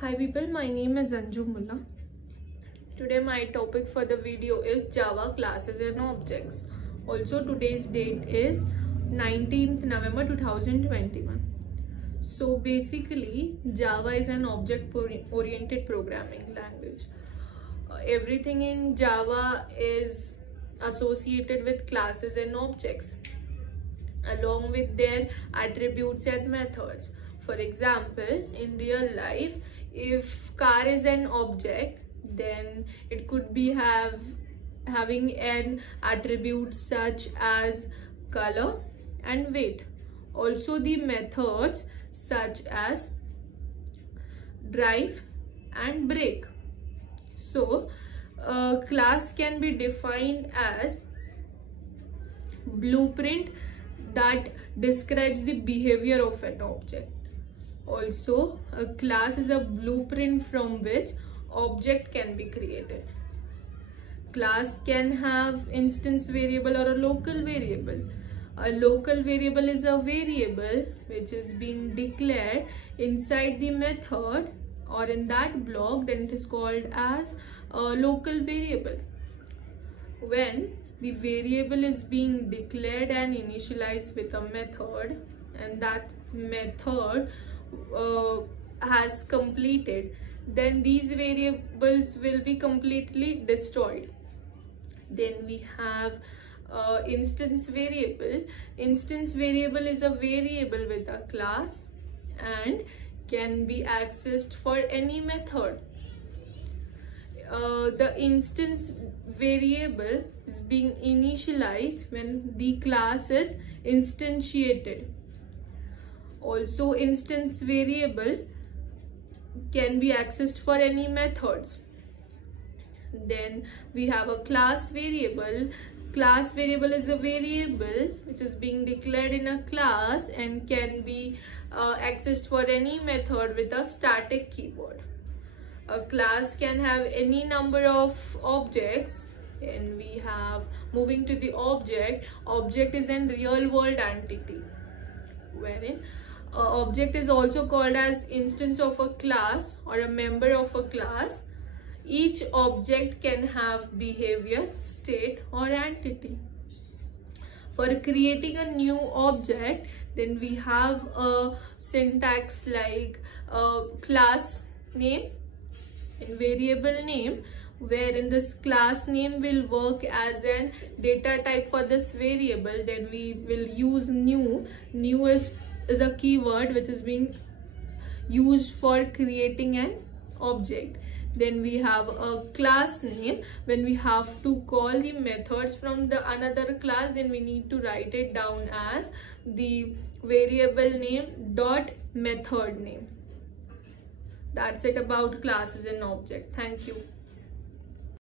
Hi people, my name is Anju Mullah. Today my topic for the video is Java classes and objects. Also today's date is 19th November 2021. So basically Java is an object oriented programming language. Everything in Java is associated with classes and objects along with their attributes and methods. For example, in real life, if car is an object, then it could be having an attribute such as color and weight. Also the methods such as drive and brake. So a class can be defined as blueprint that describes the behavior of an object. Also, a class is a blueprint from which object can be created. Class can have instance variable or a local variable. A local variable is a variable which is being declared inside the method or in that block, then it is called as a local variable. When the variable is being declared and initialized with a method and that method has completed, then these variables will be completely destroyed. Then we have instance variable. Instance variable is a variable with a class and can be accessed for any method. The instance variable is being initialized when the class is instantiated. Also, instance variable can be accessed for any methods. Then we have a class variable. Class variable is a variable which is being declared in a class and can be accessed for any method with a static keyword. A class can have any number of objects. And we have, moving to the object, object is a real world entity wherein object is also called as instance of a class or a member of a class. Each object can have behavior, state or entity. For creating a new object, then we have a syntax like class name and variable name, wherein this class name will work as an data type for this variable. Then we will use new. New is a keyword which is being used for creating an object. Then we have a class name. When we have to call the methods from the another class, then we need to write it down as the variable name dot method name. That's it about classes and object. Thank you.